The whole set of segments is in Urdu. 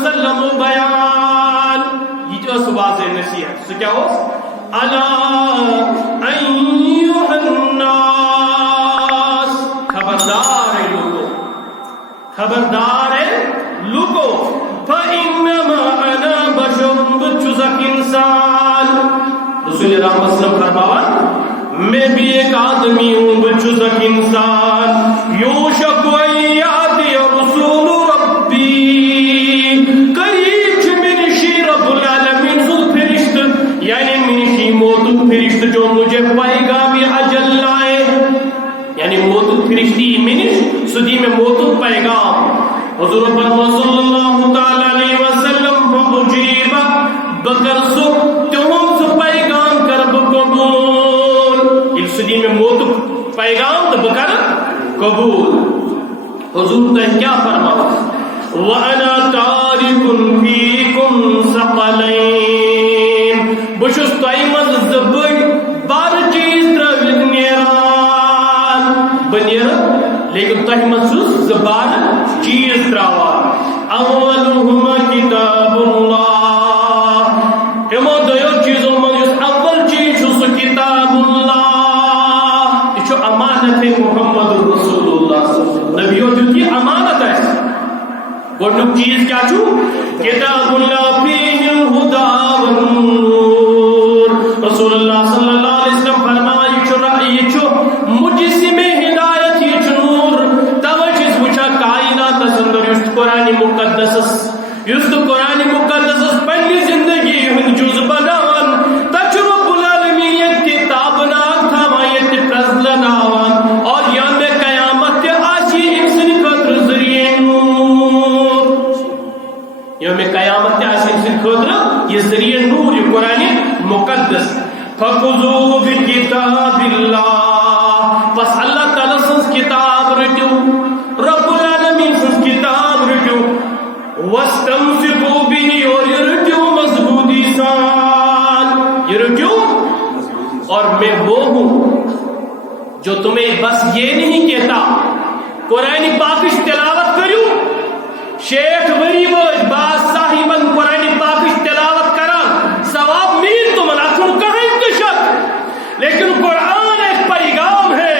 وسلم بیان. یہ جو واضح نصیحت سو کیا ہو الا ایھا الناس خبردار ہے لوگو خبردار ہے لوگو فانما انا بشر بچھس اک انسان. رسول اللہ صلی اللہ علیہ وسلم فرمایا میں بھی ایک آدمی ہوں بچھس اک انسان. یوشک ان یاتی رسول ربی قریب چھ منشی رب العالمین سن فرشت یعنی منشی موت فرشت جو مجھے پیغام اجل لائے یعنی موت فرشتی منش سدی میں موت پیغام. حضور صلی اللہ تعالی علیہ وسلم فاجیب بکر سو تہم سو پیغام کرب قبول. یہ سدی میں موت پیغام تو بکر قبول. حضور نے کیا فرمایا وَأَنَا تَارِكٌ فِيكُمْ ثَقَلَيْنِ بشس تۄہہِ منٛز زٕ بٔڑۍ بارٕ چیٖز ترٲوِتھ نیران بہٕ نیرٕ لیکن تۄہہِ منٛز چھُس زٕ بارٕ چیٖز تراوان. اولُہُمَا کِتابُ اللّٰہ یِمو دۄیو چیٖزو منٛز یُس اول چیٖز چھُ سُہ کِتابُ اللّٰہ یہِ چھُ امانت محمد رسول اللہ نبیو دیُت یہِ امانت اَسہِ. گۄڈنیُک چیٖز کیٛاہ چھُ کِتاب اللہ فیہ الہدیٰ والنور. رسول اللہ صلی اللہ علیہ وسلم فرمایا یہ چھُ مجسم ہدایت یہ چھُ نور. توے چھِ أسۍ وٕچھان کائناتس اندر یُس قرآن مقدسس قرآن مقدسس پننہِ زندگی ہُنٛد جُز بناوان تتھ چھُ رب العالمین ییٚتہِ تابناک تھاوان ییٚتہِ پرزلناوان اور یومِ قیامت تہِ آسہِ أمۍ سٕنٛدِ خٲطرٕ ذٔریعہ نور. یومِ قیامت تہِ آسہِ أمۍ سٕنٛدِ خٲطرٕ یہ ذریعہ نور یہ قرآن مقدس. فخذوہ بکتاب اللہ بس اللہ تعالیٰ سنس کتاب رٹو رب العالمین سنس کتاب رٹو واستمسکوا بہ اور یہ رٹو مضبوطی سان یہ رٹو. اور میں وہ ہوں جو تمہیں بس یہ نہیں کہتا قرآن پاکش تلاوت کرو شیخ وری وج باز صاحبن قرآن پاکش تلاوت کران ثواب میر تمن اتھن کہیں شک لیکن قرآن ایک پیغام ہے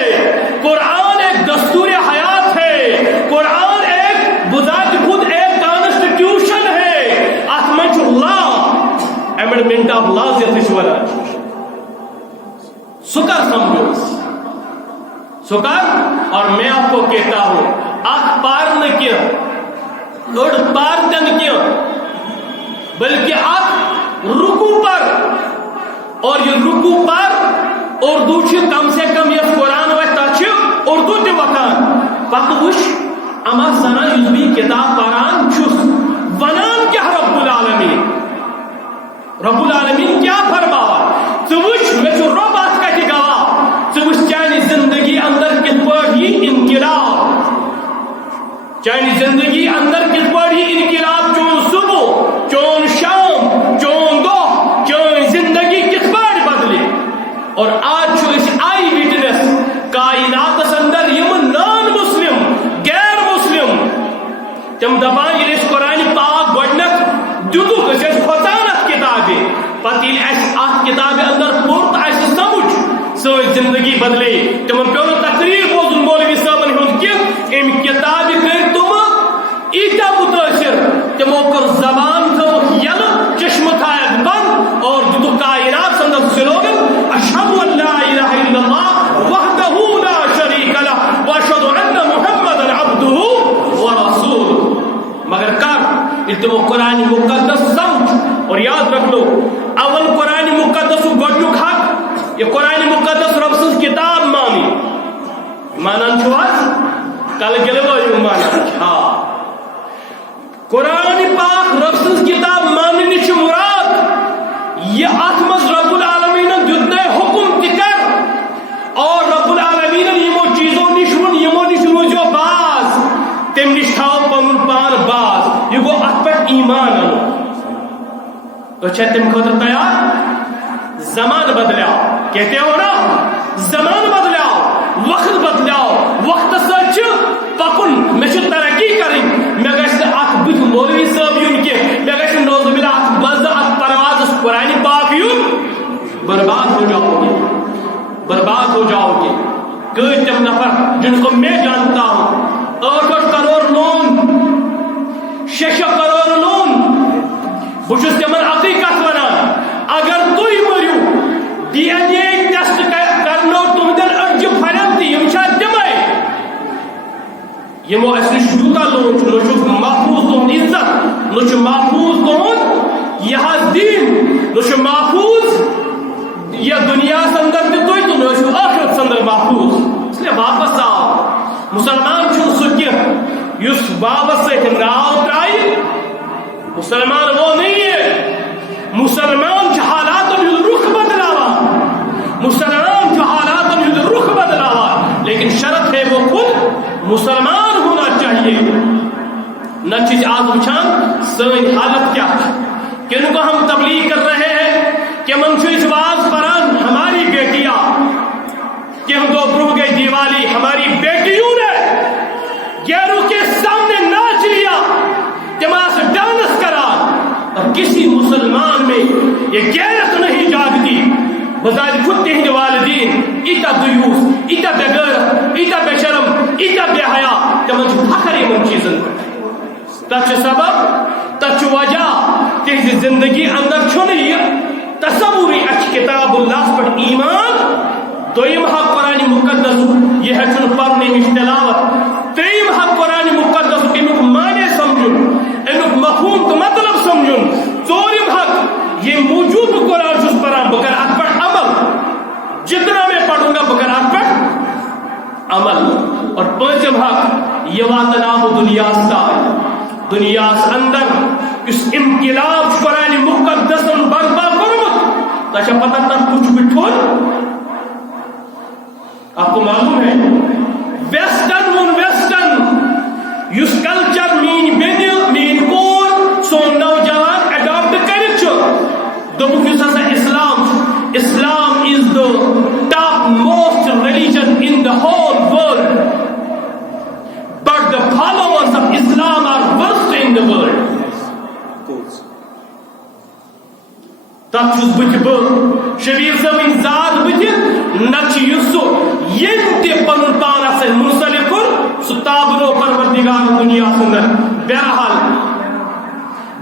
قرآن ایک دستور حیات ہے قرآن ایک بذات خود ایک کانسٹیٹیوشن ہے اتمنچ لا امنڈمنٹ آف لاز یتھ ونان سکر سمجھو سکر. اور میں آپ کو کہتا ہوں اخ پار نہ کیا لوڈ پار تن کیا بلکہ اخ رکو پر اور یہ رکو پر اردو چھ کم سے کم یہ قرآن و تچھ اردو تہ وکان پتہ وش اما زنا یس بھی کتاب پران چھس ونان کیا رب العالمین کیا فرماوان ژٕ وٕچھ مےٚ چھُ رۄب اتھ کتہِ گواہ ژٕ وٕچھ چانہِ زندگی اندر کِتھ پٲٹھۍ یی انقلاب چانہِ زندگی اندر کِتھ پٲٹھۍ یی انقلاب چون صبح چون شام چون دۄہ چٲنۍ زندگی کِتھ پٲٹھۍ بدلے. اور آج چھُ أسۍ آئی وٹنس کائناتس اندر یِم نان مسلم غیر مسلم تم دپان ییٚلہِ أسۍ قرآن پاک گۄڈنیٚتھ دِتُکھ أسۍ ٲسۍ کھۄژان اتھ کتابہِ پتہٕ ییٚلہِ اَسہِ اتھ کتابہِ اندر پوٚر تہٕ اَسہِ سمجھ سٲنۍ زندگی بدلے. تمن پیوٚو نہٕ تقریر بوزُن مولوی صٲبن ہُنٛد کینٛہہ امہِ کتابہِ کٔرۍ تِمہٕ ایٖتیاہ مُتٲثر تمو کٔر زبان تھٲوٕکھ یلہٕ چشمہٕ تھایَکھ بند اور دِتُکھ کائنات اندر سلوگن اشہد ان لا الہ الا اللہ وحدہ لا شریک لہ واشہد ان محمدا عبدہ ورسولہ. مگر کر ییٚلہِ تمو قرآن مقدس سمجھ اور یاد رکھ لو اول قرآن مقدس گۄڈنیُک حق یہ قرآن مقدس رب سٕنٛز کتاب مانی مانان چھو حظ کل گلو مانان ہاں قرآن پاک رب سٕنٛز کتاب ماننہِ چھِ مراد یہ اتھ منٛز رب العالمین دیُتنے حکم تہِ کر اور رب العالمین یمو چیزو نش یمو نش روزو باز تم نش تھاو پنن پان باز یہ گو ات پہ ایمان انو اچھا تم خاطر تیار زمان بدلاؤ کہتے ہو نا زمان بدلاؤ وقت بدلاؤ وقت سچ پکن میں ترقی کریں میں گھس اخ بت مولوی صاحب یون کی ہو جاؤ گے، برباد ہو جاؤ گے. کئی تم نفر جن کو میں جانتا ہوں 8 کروڑ لون 6 کروڑ لون بہت تمن حقیقت ونان اگر تھی مرو DNA ٹیسٹ کرنو تہندین أڑجہِ پھرن تہ یم چھا تمے یمو اس نش یوتاہ لون نہ محفوظ تہند عزت نہ محفوظ تہند یہ دین نہ محفوظ یہ دنیا اندر تہ تھی تو نہ آخرت اندر محفوظ. اس لیے واپس آو. مسلمان چھُ سُہ کینٛہہ یُس بابس سۭتۍ ناو ترٛایہِ. مسلمان وہ نہیں ہے. مسلمان چھُ حالاتن ہُنٛد رخ بدلاوان. مسلمان چھُ حالاتن ہُنٛد رخ بدلاوان. لیکن شرط ہے وہ خود مسلمان ہونا چاہیے. نہ چیز آج وچھان سٲنۍ حالت کیا ہے. کن کو ہم تبلیغ کر رہے ہیں کہ منشوش باز پران ہماری بیٹیاں کہ ہم دو برو گئی دیوالی ہماری بیٹیوں نے گیروں کے سامنے ناچ لیا تماس ڈانس کرا اور کسی مسلمان میں یہ غیرت نہیں جاگتی. بظاہر خود تہند والدین ایتا دیوس ایتا بے غیرت ایتا بے شرم ایتا بے حیا تمن فخر یمن چیزن تچ سبب تچ وجہ تہذ زندگی اندر چھن یہ تصوری اچھ کتاب اللہ پر ایمان. دویم حق قرآن مقدس یہ ہے پڑھنے میں تلاوت. تریم حق قرآن مقدس امیک معنی سمجھن امیک مفہوم تو مطلب سمجھن. ژورم حق یہ موجود قرآن چھس پڑھان بہ کر ات پر عمل. جتنا میں پڑھوں گا بہ کر ات پر عمل. اور پانچم حق یہ واتنام دنیا سائے دنیا اندر اس انقلاب قرآن مقدس برپا کرمت تجھے پتہ تک کچھ بٹھون. آپ کو معلوم ہے ویسٹرن یس کلچر مین بین مین کور سون نوجوان اڈاپٹ کرت دوپک یس ہسا Islam is the top most religion in the whole world but the followers of Islam are worst in the world. تک چھس بت شبیر صاحب ذات بت نچ یس یم تہ پن پان آس منسلک کور سہ تابرو پروردگار دنیا اندر. بہرحال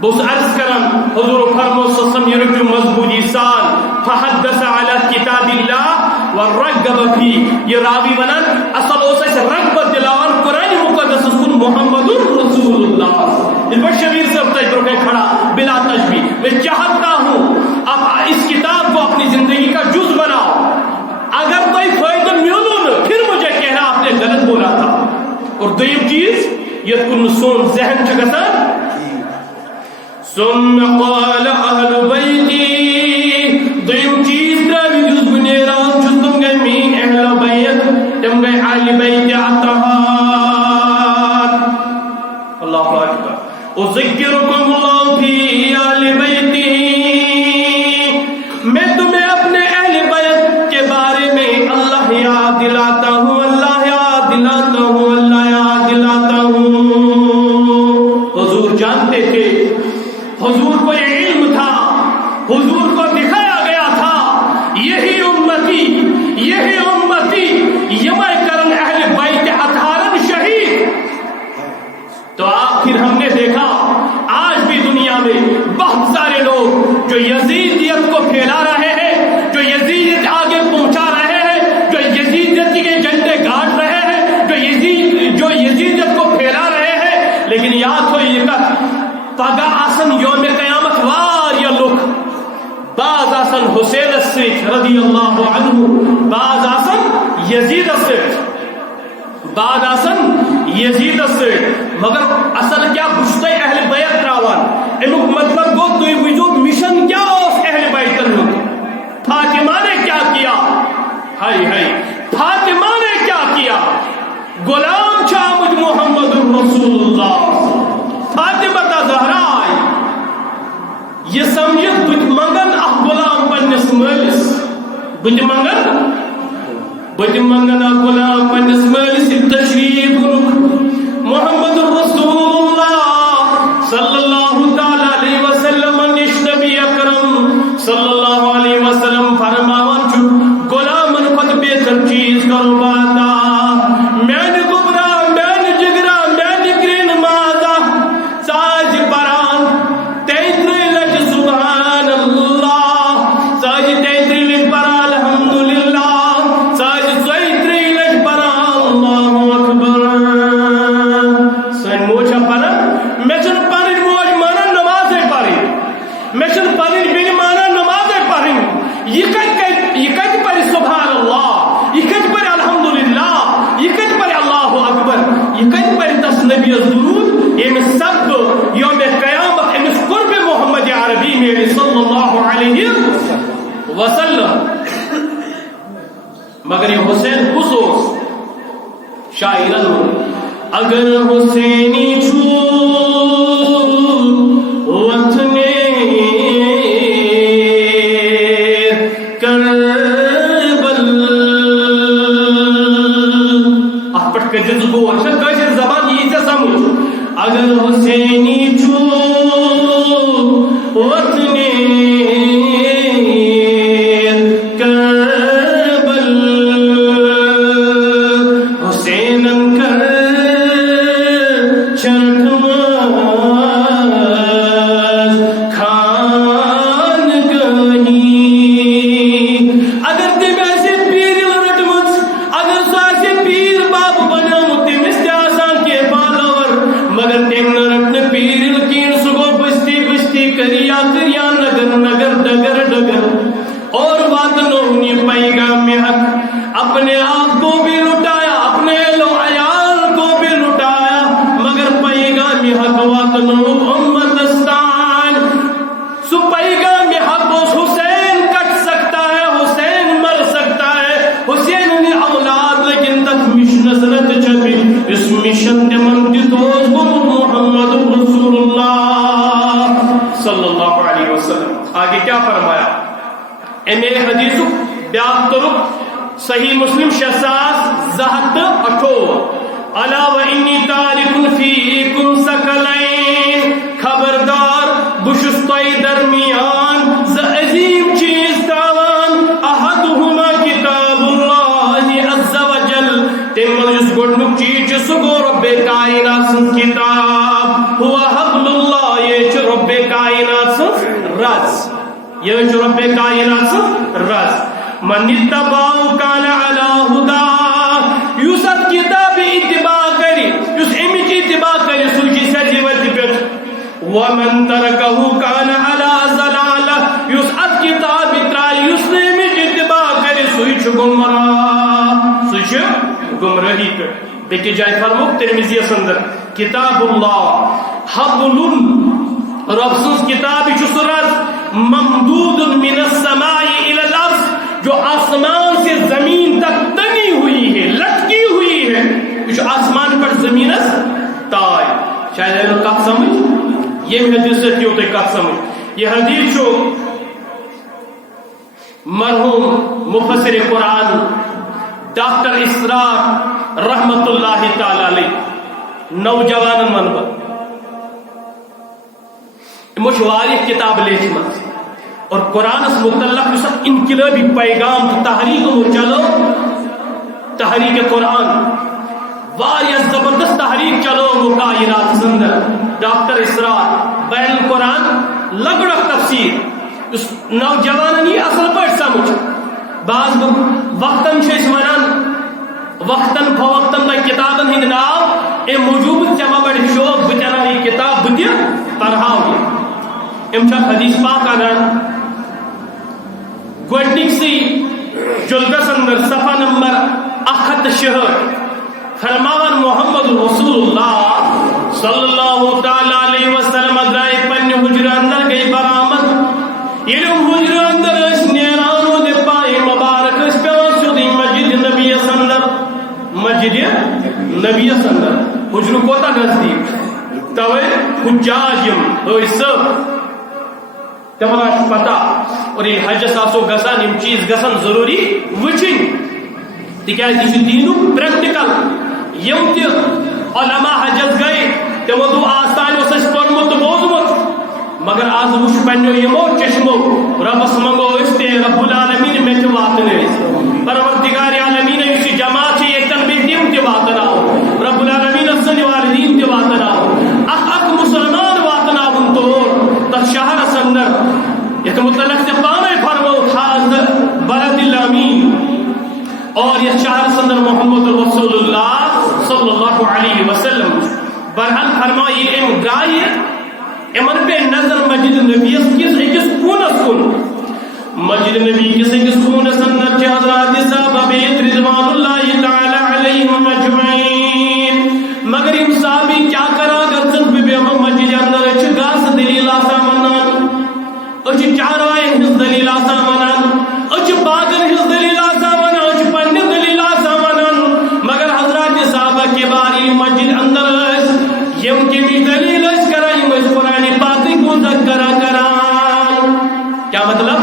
بہت عرض کران حضور فرمو صلی اللہ علیہ وسلم مضبوطی سان فحدث علی کتاب اللہ ورغب فی. یہ راوی ونان اصل اس رغبت دلاوان قرآن مقدس کن محمد رسول اللہ. اس پر شبیر صاحب تجربہ کھڑا بلا تشبیہ. میں چاہتا ہوں آپ اس کتاب کو اپنی زندگی کا جز بناؤ. اگر کوئی فائدہ ملو پھر مجھے کہنا آپ نے غلط بولا تھا. اور دویم چیز یہ کن سون ذہن چگتا ثم قال اہل بیتی. دویم چیز تراوی جز بنیران چھس تم گئے مین اہل بیت تم گئے اہل بیت اطہار. اللہ اکبر. اذکرکم اللہ فی اہل بیتی. میں تمہیں اپنے اہل بیت کے بارے میں اللہ یاد دلاتا ہوں اللہ یاد دلاتا ہوں اللہ یاد دلاتا ہوں. حضور جانتے تھے حضور کو یہ علم تھا حضور کو دکھایا گیا تھا یہی امتی یمائے کرن اہل بیت اطہارن شہید. تو آخر ہم نے دیکھا آج بھی دنیا میں بہت سارے لوگ جو یزیدیت کو پھیلا رہے ہیں جو یزیدیت آگے پہنچا رہے ہیں جو یزیدیت کے جھنڈے گاڑ رہے ہیں جو یزیدیت کو پھیلا رہے ہیں. لیکن یاد ہو یہ پگہ آسن یوم قیامت واریاہ لوگ بعض آسن حسین السیخ رضی اللہ عنہ بعض آسن یزید السیخ بعض آسن یزید السیخ. مگر اصل کیا بشتے اہل بیت راوان امیک مطلب گو توی وجود مشن کیا اس اہل بیت لوگ. فاطمہ نے کیا کیا ہائی ہائی فاطمہ نے کیا کیا غلام چامد محمد رسول اللہ فاطمہ زہرا یہ سمجھت بت منگن اخ غلام پنس مالس بت منگن اخ غلام پنس مالس تشریف محمد رسول اللہ صلی اللہ تعالی علیہ وسلم نش نبی اکرم صلی اللہ علیہ وسلم فرماوان کرو باتا میان گبرا میان جگرا میان گرین مازا ساج پران 33 لچ سبحان اللہ ساج 33 لچ پرا الحمدللہ ساج 33 لچ پرا اللہ اکبر سن موچا پرا میں چن پانی موج مانا نماز پڑھی میں چن پانی بین مانا نماز پڑھی یہ کت پر سبحان اللہ یہ کت پر الحمدللہ یہ کت پر اللہ اکبر یہ کت پر تس نبی درود یمس سب یوم قیامت امس قرب محمد عربی میرے صلی اللہ علیہ وسلم مگر یہ حسین خصوص شاعرن اگر حسینی چھو وطنے زبان یہ سمجھ اگر حسینی چھو وطنے کربل حسینن کر چرکماز خان گہی اگر تم ایسے پیر رٹمت اگر سو ایسے پیر باپ بنامت تمس آسان کے بالور مگر تم نرٹن پیر لکین سگو بستی بستی کریا کریا نگر نگر ڈگر ڈگر اور واتنونی پیغام حق اپنے آپ کو بھی لٹایا اپنے لو عیال کو بھی لٹایا مگر پیغام حق واتنو امتستان سو پیغام حق اس حسین کٹ سکتا ہے حسین مر سکتا ہے حسین نے اولاد لیکن تک نصرت چبی اس مشن منتی دوز کو محمد رسول اللہ صلی اللہ علیہ وسلم آگے کیا فرمایا اے حدیث بیاق ترک صحیح مسلم 6,728 الا و انی تارک فیکم ثقلین خبردار بشستائی درمیان ز عظیم چیز تاوان احدهما کتاب اللہ عز وجل تم اس گڈنک چیز سگو رب کائنات سن کتاب ہوا حبل اللہ یہ رب کائنات سن رز یہ رب کائنات سن رز من اتباؤ کان علی ہدا یوسف کتاب اتباع کری یوس امیچ اتباع کری سوچی سجی وجی پیٹ ومن ترکہو کان علی ضلالہ یوس ات کتاب اترائی یوس امیچ اتباع کری سوچ گمراہ سوچ گمراہی پیٹ دیکھیں جائے فرموک ترمیزی سندر کتاب اللہ حبل رب سنس کتاب چسرز ممدود من السماء الى الارض جو آسمان سے زمین تک تنی ہوئی ہے لٹکی ہوئی ہے جو آسمان پر زمین تاج شاید ہے کب سمجھ یہ حدیث سے کیوں تے کب سمجھ یہ حدیث جو مرحوم مفسر قرآن ڈاکٹر اسرار رحمت اللہ تعالی علیہ نوجوان منبع مشواری کتاب لیچمت اور قرآن اس متعلق اس انقلابی پیغام تحریک ہو چلو تحریک قرآن واریہ زبردست تحریک چلو وہ کائنات سندر ڈاکٹر اسرار بین القرآن لگڑک تفسیر اس نوجواننی اصل پر سمجھ بعض وقتاً چھس ونان وقتاً فوقتاً میں کتابن ہند ناو اے موجود چما بڑی شوق بچانا ہی کتاب بدیا پرہاؤ امچا حدیث پاک آنان گوڑنک سی جلدس اندر صفحہ نمبر 61 فرماوان محمد رسول اللہ صلی اللہ تعالی علیہ وسلم ادرائی پنی حجر اندر گئی برآمد یہ حجر اندر اس نیرانو دے پائی مبارک اس پیوان شدی مسجد نبی سندر مسجد نبی سندر حجر کوتا نزدیک توے حجاجم ہوئی سب تماش پتا اور یہ حج ساسو گسان یم چیز گسان ضروری وچن تکیاز یہ دینو پریکٹیکل یم تی علماء حجز گئے تمو دو آسان اس پڑھمت بوزمت مگر آز وش پنیو یمو چشمو ربس منگو استے رب العالمین میں واتنے پروردگار عالمین اسی پنس شہر سندر محمد رسول اللہ صلی اللہ علیہ وسلم برحال فرمائی ام گائے امن پہ نظر مسجد نبی کس اکس کونس کن مسجد نبی کس اکس کونس اندر حضرات صحابہ بیت رضوان اللہ تعالی علیہم اجمعین مگر ام صحابی کیا کرا گزن بے مسجد اندر اچھ گاس دلیل آسا منان اچھ چاروائے ہز دلیل آسا منان اچھ باغن ہز دلیل آسا منان اچھ پنڈ دلیل آسا منان مگر حضرات صحابہ کے باری مسجد اندر یم کی بھی دلیل اس کرا یم اس قرآن پاکی کو ذکرہ کران کیا مطلب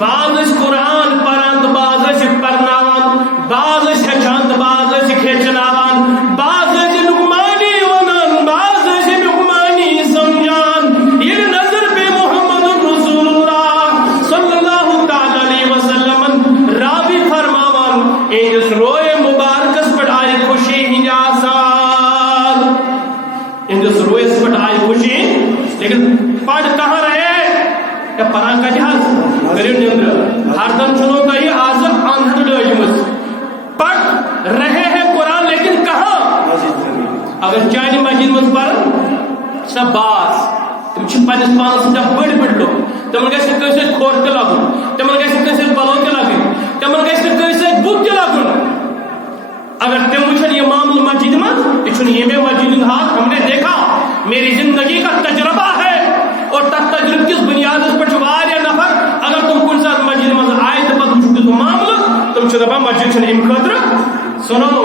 بعض اس قرآن پراند بعض اس پرناوان بعض اس ہچاند بعض اس کھیچناوان بعض اس لقمانی ونان بعض اس لقمانی سمجھان یہ نظر پہ محمد رسول اللہ صلی اللہ تعالی علیہ وسلم رابی فرماوان اس روئے مبارکس پر آئے خوشی ہی آسان اس روئے پر آئے خوشی لیکن پڑھ کہاں رہے یا پران کا جہاز کریم نیندر ہر دن چنو کا یہ آزم آنہر لئیمز پڑھ رہے ہیں قرآن لیکن کہاں اگر چاہنی مسجد میں پر سب باز تم چھپا جس پانا سجا بڑھ بڑھ لو تمہیں کیسے کیسے کھوڑ کے لگو تمہیں کیسے کیسے بلو کے لگو تمہیں کیسے کیسے بھوک کے لگو اگر تم مجھے یہ معامل مسجد میں اچھن یہ میں مسجد ہاتھ ہم نے دیکھا میری زندگی کا تجربہ ہے اور تک تجربہ کس بنیاد پر چھوار یا نفر اگر تم کن ساتھ مسجد میں آئے تو پتہ مجھے تو معامل تم چھو دبا مسجد چھن ام خطر سنو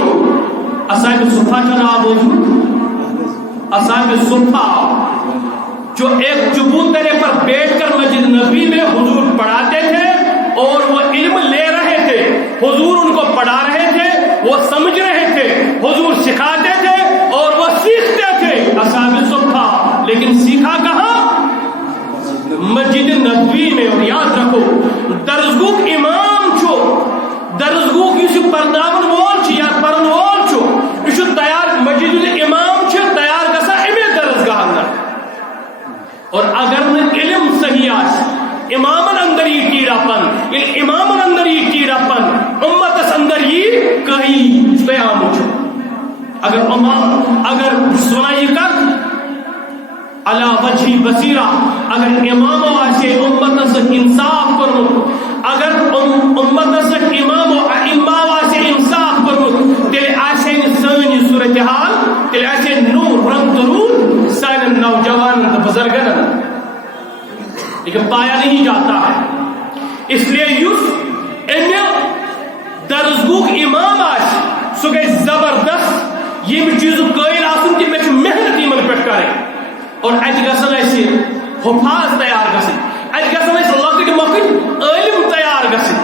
اصحاب صفحہ جناب اصحاب صفحہ جو ایک چبوترے پر بیٹھ کر مسجد نبی میں حضور پڑھاتے تھے اور وہ علم لے رہے تھے حضور ان کو پڑھا رہے تھے وہ سمجھ رہے تھے حضور سکھاتے تھے اور وہ سیکھتے تھے اصحاب صفحہ لیکن سیکھا کہاں مسجد نبوی میں اور یاد رکھو درزگوک امام چھو درزگوک یوسو پردامن وول چھو یا پرن وول چھو یوسو تیار مسجد امام چھو تیار گسا امی درزگاہ اندر اور اگر میں علم صحیح آس امامن اندر یہ کیڑا پن امامن اندر یہ کیڑا پن امت اندر یہ کہیں قیام چھو اگر سنائی کر علا وجہی بصیرہ اگر امام آسے امت سے انصاف کرو اگر امت سے امام و امام آسے انصاف کرو تیلے آسے سانی صورتحال تیلے آسے نور رنگ ضرور سائن نوجوان بزرگن لیکن پایا نہیں جاتا ہے اس لیے یوس درزگوک امام آس سو گئے زبردست یہ چیزوں قائل آسن کہ میں محنت ایمن پیٹ کرے اور ایت گسن ایسی حفاظ تیار گسن ایت گسن ایسی لکٹ مکٹ علم تیار گسن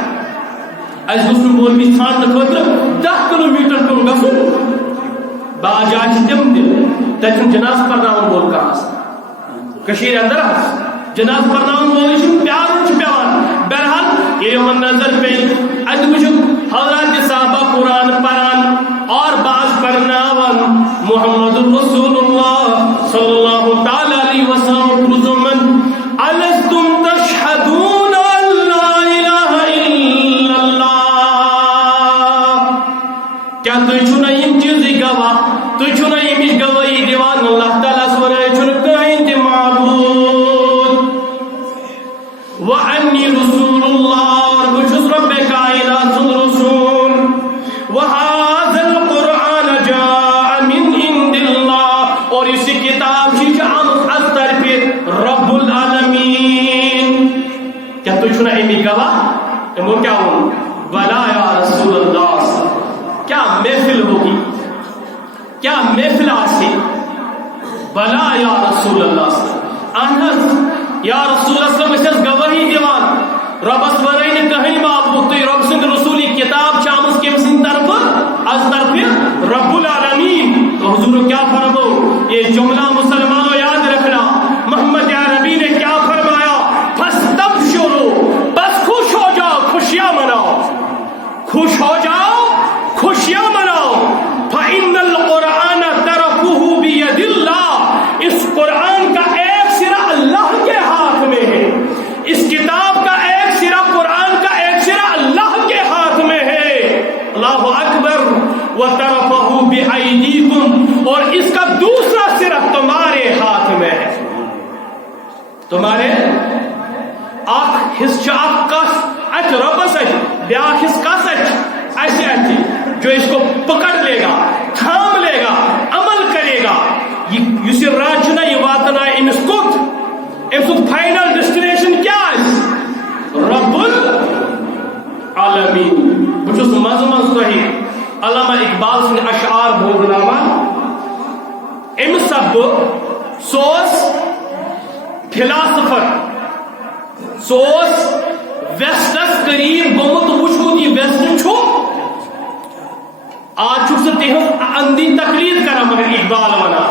ایس گسن بول بھی تھان نکھوتر 10 کلومیٹر کن گسن باجاج تم دل تیتن جناز پرناون بول کہاس کشیر اندر ہاس جناز پرناون بول شم پیار چھ پیوان بہرحال یہ من نظر پہ ایت وچھو حضرات صحابہ قرآن پران اور بعض پرناون محمد رسول اللہ صلی اللہ تعالی علیہ وسلم رضمن الستم تشہدون لا الہ الا اللہ کیا تو چھنا یم چیزی گواہ تو چھنا یم گواہی دیوان اللہ تعالی سورہ چھن کہیں تے معبود وانی رسول اللہ اور بشس رب کائنات رسول وهذا القرآن جاء من عند اللہ اور اسی کتاب کی جامع از طرف رب العالمین کیا تو چھنا ایمی گواہ وہ کیا ہوں بلا یا رسول اللہ کیا محفل ہوگی کیا محفل آسی بلا یا رسول اللہ انہس یا رسول اللہ اس گواہی دیوان رب اسورین کہیں معبود تو رب سند رسولی کتاب شامس کے مسین طرف از طرف رب العالمین تو حضور کیا فرمو یہ جملہ مسلمانوں یاد رکھنا محمد عربی نے کیا فرمایا فاستبشروا بس خوش ہو جاؤ خوشیاں مناؤ خوش ہو جاؤ خوشیاں مناؤ فإن القرآن ترکہ بید اللہ اس قرآن کا ایک سرا اللہ کے ہاتھ میں ہے اس کتاب کا ایک سرا قرآن کا ایک سرا اللہ کے ہاتھ میں ہے اللہ تمہارے اخ حصہ کس ات ربس بیا حص کس ایسے جو اس کو پکڑ لے گا، تھام لے گا، عمل کرے گا. اس راہ یہ واتنا امس کت ام سن فائنل ڈیسٹینیشن کیا رب العالمین. بہت مز مز تہ علامہ اقبال سن اشعار بولناوان. امس سب سوس فلاسفر، سوس ویسٹس قریب گومت وچھوت یہ ویسٹ چھو آج چھو سے تہذ اندی تقلید کرا. مگر اقبال ونا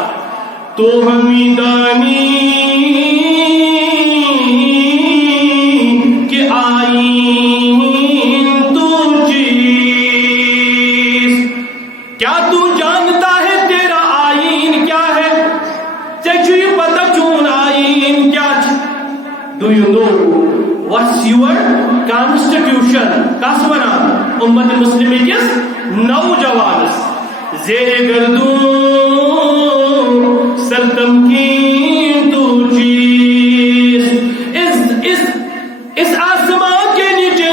تو ہمیں دانی کہ آئین تو چیز، کیا تو جانتا ہے تیرا آئین کیا ہے؟ چچوی پتہ چون آئین کیا چھ. Do you know what's your constitution? کس ونا امت مسلمہ کس نوجوانس زیر گردون سر تمکین تو چیز. اس آسمان کے نیچے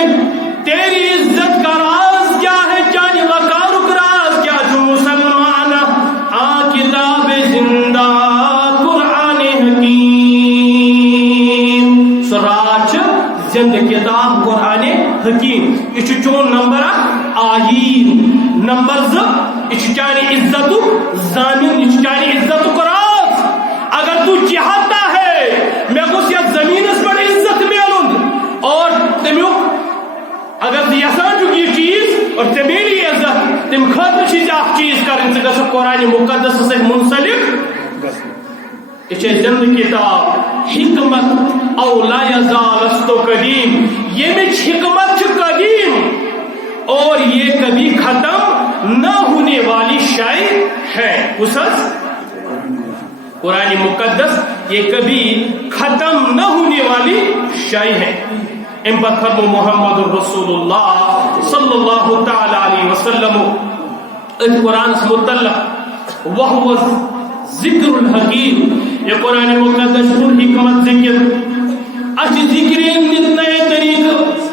تیری عزت کا راز کیا ہے؟ جانی وقار راز کیا جو مسلمان آ کتاب زندہ قرآن حکیم. سراج زند کتاب قرآن حکیم. یہ چون نمبر آئین. نمبر زٕ یہ چانی عزت ضامن، یہ چانی عزت راز. اگر تو چاہتا ہے میں گوس یا زمین پر عزت ملن اور تمیک اگر یسان چھ یہ چیز اور تمیلی عزت تم خاطر چیز اخ چیز کریں ژٕ گژھکھ قرآن مقدس سے منسلک. یہ زند کتاب حکمت او لا یزال است قدیم. یمچ حکمت چھ قدیم اور یہ کبھی ختم نہ ہونے والی شے ہے. قرآن مقدس یہ کبھی ختم نہ ہونے والی شے ہے. ام پر فرمو محمد رسول اللہ صلی اللہ تعالی علیہ وسلم قرآن سے متعلق وہو ذکر الحکیم. یہ قرآن مقدس پر حکمت ذکر اچھ ذکرین نئے طریق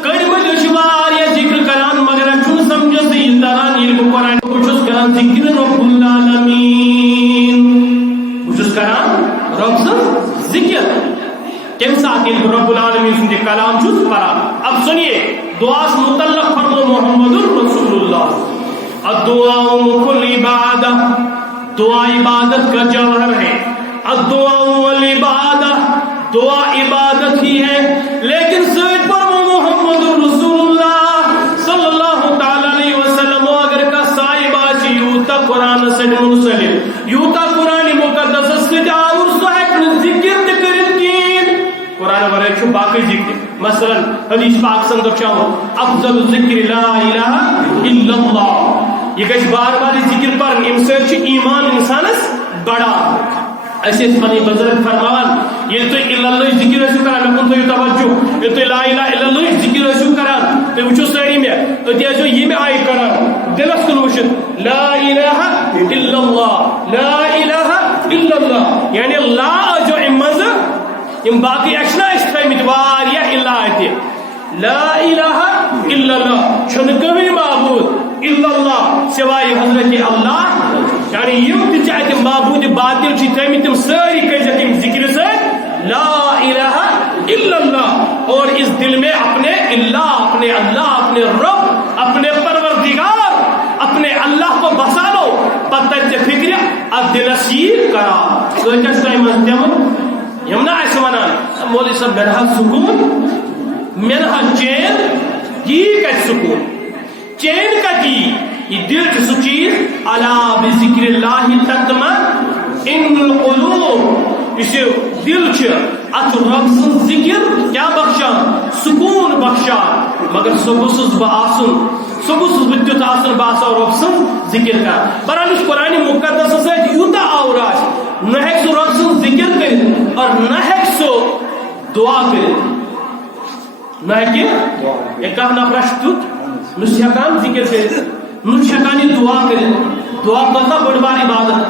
کڑمت اشوار یا ذکر کران مگر اچھن سمجھ سے داران علم قرآن کچھس کران ذکر رب العالمین. کچھس کران رب ذکر کم ساتھ علم رب العالمین سن کلام چھس پڑا. اب سنیے دعا سے متعلق فرمو محمد رسول اللہ الدعاء کل عبادہ. دعا عبادت کا جوہر ہے. الدعاء والعبادہ دعا عبادت ہی ہے. لیکن سید پر محمد رسول اللہ صلی اللہ تعالی علیہ وسلم اگر کا صاحب آج یوتا قرآن سے منسلک یوتا قرآن مقدس سے اور صاحب ذکر کریں قرآن ورائے چھو باقی ذکر. مثلا حدیث پاک سندر چاہو افضل ذکر لا الہ الا اللہ. یہ کچھ بار بار ذکر پر امسر چھ ایمان انسانس بڑا. ایسے پنی بزرگ فرمان یہ تو اللہ ذکر رسو کران میں کن تو توجہ یہ تو لا الہ الا اللہ ذکر رسو کران تو وچھو ساری میں ادیا جو یہ میں آئی کران دلس کن وشد لا الہ الا اللہ لا الہ الا اللہ یعنی لا جو امز ام باقی اچھنا استفیمت واریا اللہ آئیتی. لا الہ الا اللہ چھن کبھی معبود الا اللہ سوائے حضرت اللہ. یعنی یم تچاہت معبود باطل چھ تمی تم ساری کجت ذکر سے لا الہ الا اللہ اور اس دل میں اپنے اللہ اپنے رب اپنے پروردگار اپنے اللہ کو بسا لو. پتہ فکر اب دل سیر کرا سوچس ٹائم یمنا ایسے ونان مولوی صاحب منہا سکون منہا چین یہ کچھ سکون چین کا کی یہ دل کی سو چیز الا بذکر اللہ تطمئن القلوب. اسے دل چھ ات رب سن ذکر کیا بخشا سکون بخشا. مگر سبسس باسن سبسس بدت آسن باسا رب سن ذکر کا. برحال اس قرآن مقدس سے یوتا آوراج نہ ہے سو رب سن ذکر کرے اور نہ ہے سو دعا کرے. نہ ہے کہ یہ کہنا پرشتوت نشکان ذکر کرے نشکانی دعا کرے. دعا کتا بڑھ بار عبادت.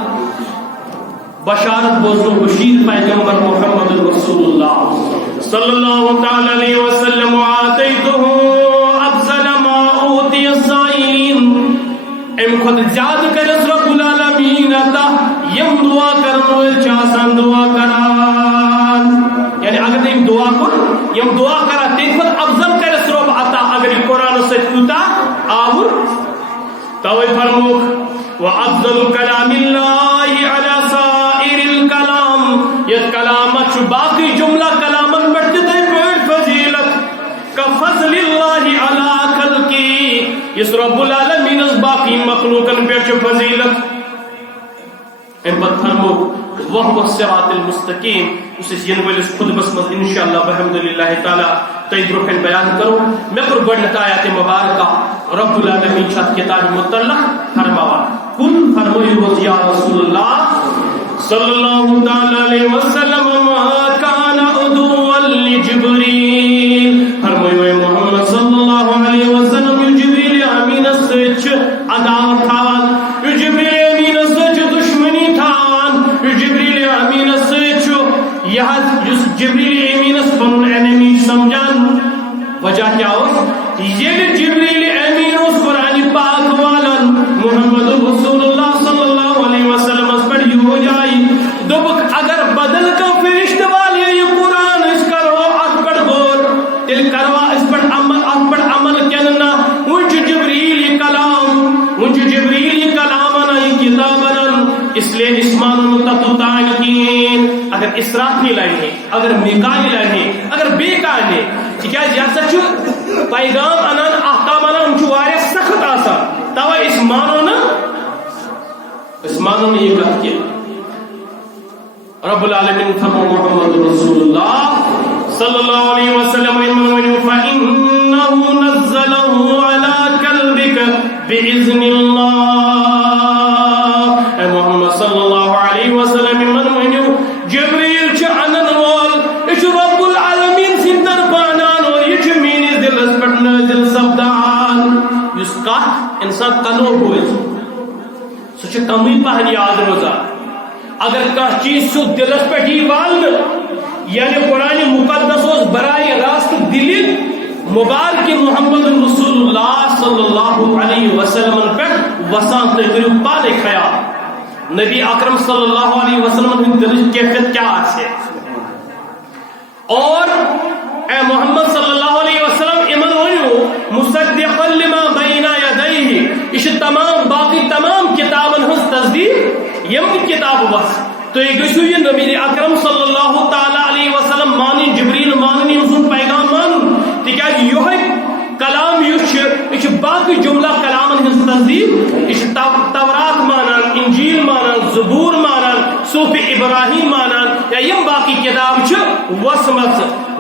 بشارت بوزنو بشیر پیغمبر محمد رسول اللہ صلی اللہ تعالی علیہ وسلم وآتیتہ افضل ما اوتی السائلین ام خود زیادہ کرس رب العالمین عطا یم دعا کرن ول چاسان دعا کران یعنی اگر یم دعا کر یم دعا کرا تم خود افضل کرس رب عطا اگر قرآن سے کوتا آور توے فرموک وافضل کلام اللہ علی سائر الکلام یہ کلامت باقی جملہ کلامت پڑھتے تھے فضیلت کا فضل اللہ علی خلقی اس رب العالمین اس باقی مخلوقن پیچ فضیلت ام پت فرموک وهو الصراط المستقیم اس ین ولس خطبس مز انشاءاللہ بحمدللہ تعالی تئی برکن بیان کرو میں پر گڈنت آیات مبارکہ رب العالمین شاد کتاب متعلق فرماوا کل فرمائے یا رسول اللہ صلی اللہ تعالی علیہ وسلم ما کان عدوا لجبریل فرمائے محمد صلی اللہ علیہ وسلم جبریل امین سچ عداوت تھاوان جبریل امین سچ دشمنی تھاوان جبریل امین سچ یہ جبریل امین پن انمی سمجھان وجہ کیا ہو یہ جبریل امین اس قرآن پاک والن محمد رسول اللہ صلی اللہ علیہ وسلم اس پر یہ ہو جائی دوبک اگر بدل کا فرشت والے یہ قرآن اس کرو اکبر غور دل کروا اس پر عمل کرنا انچ جبریل کلام انچ جبریل کلام انا کتاب اس لیے اسمان متطعن کین اگر اسرافیل آئے اگر میکائیل آئے اگر بیکا آئے کیا یہ سچ پیغام انان احکام انان چوارے سخت آسا توا اسمانوں نے یہ کہا کیا رب العالمین فرمو محمد رسول اللہ صلی اللہ علیہ وسلم فَإِنَّهُ نَزَّلَهُ عَلَىٰ قَلْبِكَ بِإِذْنِ اللَّهِ اے محمد صلی اللہ علیہ وسلم جبریل چھ انن وال اچھ رب العالمین سن طرفانان اور یہ چھ مینی دل اس پر نازل سبدان اس کا انسان کنو ہوئے سوچے کمی پہن یاد روزہ اگر کا چیز سو دلس پہ ہی والن یعنی قرآن مقدس اس برائے راست دلی مبارک محمد رسول اللہ صلی اللہ علیہ وسلم پہ وسان تقریب پانے خیال نبی اکرم صلی اللہ علیہ وسلم کی دلش کیفیت کیا ہے اور اے محمد صلی اللہ علیہ وسلم امن ونیو مصدقا لما بین یدیہ اس تمام باقی تمام کتابن ہز تصدیق یم کتاب بس تو یہ گشو یہ نبی اکرم صلی اللہ تعالی علیہ وسلم مانی جبریل مانی سن پیغام مان تکیاز یہ کلام یہ باقی جملہ کلامن ہز تصدیق اس تورات مانان انجیل مانان زبور مانان صحف ابراہیم مانان یا یم باقی کتاب چھ وسمت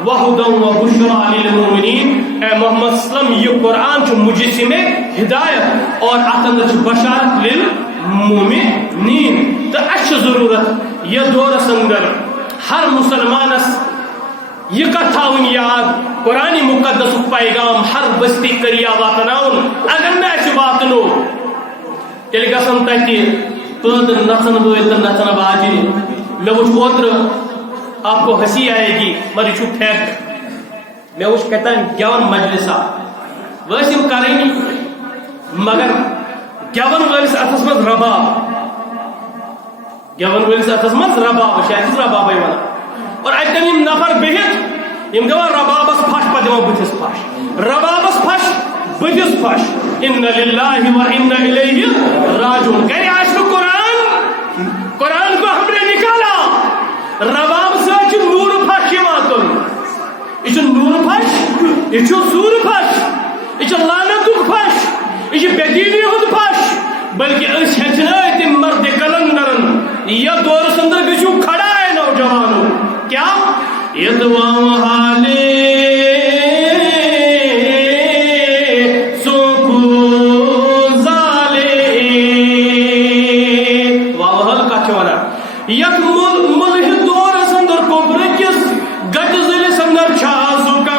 وَهُدًى وَبُشْرَى لِلْمُؤْمِنِينَ اے محمد صلی اللہ علیہ وسلم یہ قرآن چھ مجسم ہدایت اور اتند چھ بشارت للمؤمنین تو اچھ ضرورت یہ دور سندر ہر مسلمانس یہ کتھاون یاد قرآن مقدس پیغام ہر بستی کریا واتناون اگر میں اچھ واتنو تیل گسن تاکہ پود نچن بوئے تو نچن باجی میں وچھ اوتر آپ کو ہنسی آئے گی مری چھو پھیک میں وچھ کہتا ہے گیون مجلسہ ویسے کریں گی مگر گیون ولس اتس مز رباب گیون ولس اتس مز رباب شاید رباب ایوانا اور اتن یم نفر بہت یم گوا ربابس پھش پہ دِوان بتھس پھش ربابس پھش بتھس پھش ان للہ و انا الیہ راجعون گھر آس قرآن کو ہم نے نکالا رباب سے نور پھش یوان یہ نور پھش یہ سور پھش یہ لعنت پھش یہ بدینی ہند پھش بلکہ اس ہچنائے تم مرد کلندرن یہ دور سندر گشو کھڑا ہے نوجوانوں کیا یہ دعاؤں حالے سوکو زالے واوہل کا چوانا یک ملح دور سندر کوبرکس گٹ زل سندر چھاسو کا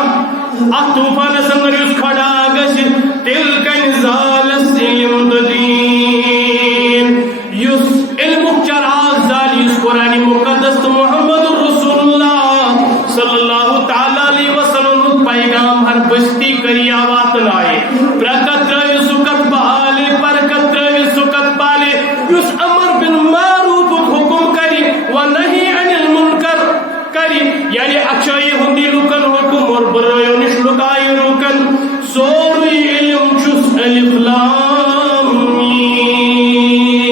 اتوفان سندر اس کھڑا گش تل کن زال سیم دین یس علم چراغ زالی اس قرآن مقدس محمد رسول اللہ صلی اللہ تعالی ذریعہ واتن آئے برکت ترٲوِ سُکت بحالے برکت ترٲوِ سُکت بالے یُس امر بالمعروف حکم کری و نہی عن المنکر کری یعنی اچھائی ہندی لکن حکم اور برائیوں نش لکائی لکن سوری علم چھس الف لام میم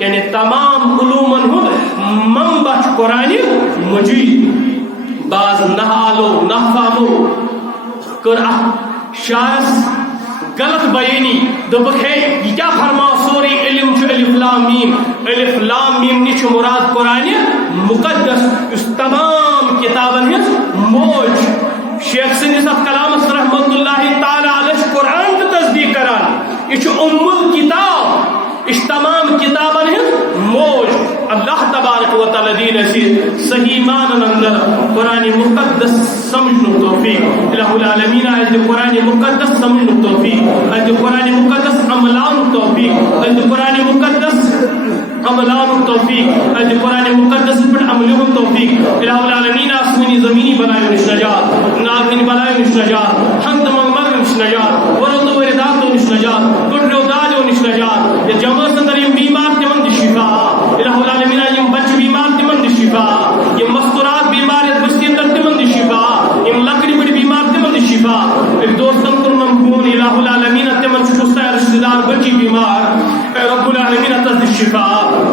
یعنی تمام علومن ہند منبع قرآن مجید بعض نحالو نحفامو کر شاعرس غلط بیانی دبک ہے یہ کیا فرما سوری علم چھ الف لام میم نچ مراد قرآن مقدس اس تمام کتابن ہز موج شیخ سندس ات کلامس رحمت اللہ تعالی علیہ قرآن کی تصدیق کران یہ ام الکتاب اس تمام کتابن ہز موج اللہ تبارک و تعالی دین اسی صحیح معنی اندر قرآن مقدس سمجھنے توفیق الہ العالمین از قرآن مقدس سمجھنے توفیق از قرآن مقدس عملان توفیق از قرآن مقدس عملان توفیق از قرآن مقدس پر عملان توفیق الہ العالمین آسمانی زمینی بنائے نش نجات ناگنی بنائے نش نجات حمد مغمر نش نجات ورد و وردات نش نجات گڑ و دال نش نجات یہ جمع سندر یم بیمار تمن دی شفا الہ العالمین یم بچ بیمار تمن دی شفا یم مستورات بیمار بستی اندر تمن دی شفا یم لکڑی بڑی بیمار تمن دی شفا ایک دوستن کرنم کون الہ العالمین تمن چکستا رشتہ دار بچی بیمار اے رب العالمین تز شفا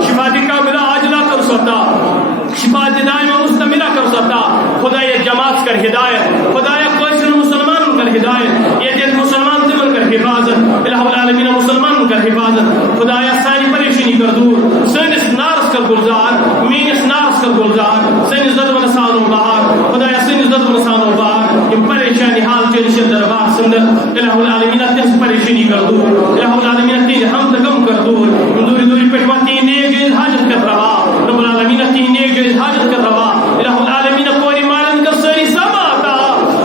شفا دی کاملہ عاجلہ کر سکتا شفا دی دائمہ مستمرہ کر سکتا خدا یہ جماعت کر ہدایت خدا یہ کوشن مسلمان کر ہدایت یہ جن مسلمان تمن کر حفاظت الہ العالمین مسلمان کر حفاظت خدا یہ ساری پریشانی کر دور سینس نارس کر گلزار مینس نارس کر گلزار سینس زد و نسان و بہار خدا یہ سینس زد و نسان و بہار یہ پریشانی حال چلش دربار سندر الہ العالمین تنس پریشانی کر دور الہ العالمین تین حمد کم کر دور دوری دوری پٹوا تین نیک جیز حاجت کر رہا رب العالمین تین نیک جیز حاجت کر رہا الہ العالمین کوئی مالن کر سری سماتا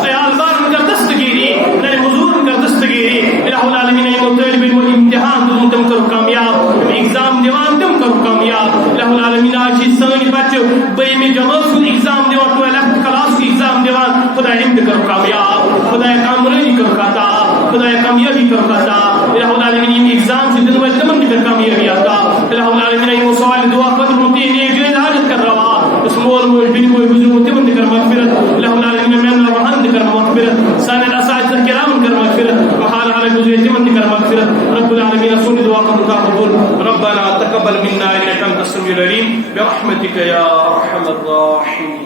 خیال بارن کر دستگیری نئے حضور کر دستگیری الہ العالمین طالب علم امتحان تم کرو کامیاب ایگزام دیوان تم کرو کامیاب الہ العالمین آج سانی بچے بئی میں جمع سن ایگزام دیوان تو الیکٹ کلاس کی ایگزام دیوان خدا ہمت کرو کامیاب خدا کامرانی کرو کاتا خدا کامیابی کرو کاتا الہ العالمین یہ ایگزام سے دن وقت تمن کر کامیابی آتا الہ العالمین یہ سوال دعا قدر ہوتی ہے یہ جو حاجت کر رہا اس مول مول بن کوئی بزرگ تمن کر مغفرت الہ العالمین میں اللہ وحمد کر مغفرت سان الاساتذہ کرام کر مغفرت وحال علی گزر تمن کر مغفرت رب العالمین سن دعا قبول ربنا تقبل منا انك انت السميع العليم برحمتك يا ارحم الراحمين.